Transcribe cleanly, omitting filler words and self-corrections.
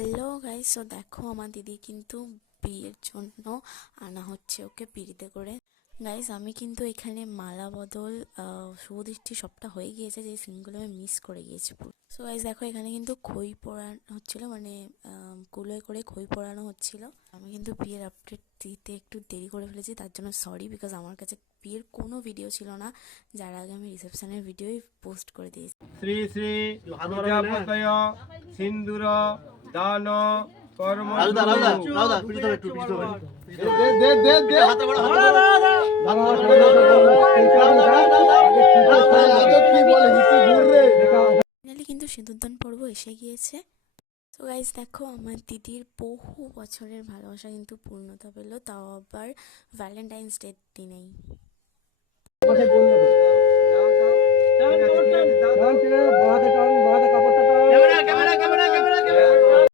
Hello guys, so দেখো আমার দিদি কিন্তু বিয়ের জন্য আনা হচ্ছে ওকে পিড়িতে করে। গাইস আমি কিন্তু এখানে মালা বদল শুভদৃষ্টি সবটা হয়ে গিয়েছে, যে সিনগুলো আমি মিস করে গিয়েছি পুরো। সো গাইস দেখো এখানে কিন্তু খই পোড়ানো হচ্ছিল, মানে কুলোয় করে খই পোড়ানো হচ্ছিল। আমি কিন্তু বিয়ের আপডেট দিতে একটু দেরি করে ফেলেছি, তার জন্য সরি, বিকজ আমার কাছে বিয়ের কোনো ভিডিও ছিল না, যার আগে আমি রিসেপশনের ভিডিওই পোস্ট করে দিয়েছি। শ্রী শ্রী প্রজাপতয় সিন্দুর দান কর্ম ফাইনালি কিন্তু সিঁদুরদান পর্ব এসে গিয়েছে। তো গাইজ দেখো আমার দিদির বহু বছরের ভালোবাসা কিন্তু পূর্ণতা পেল, তাও আবার ভ্যালেন্টাইন্স ডে দিনেই। কাপড়টা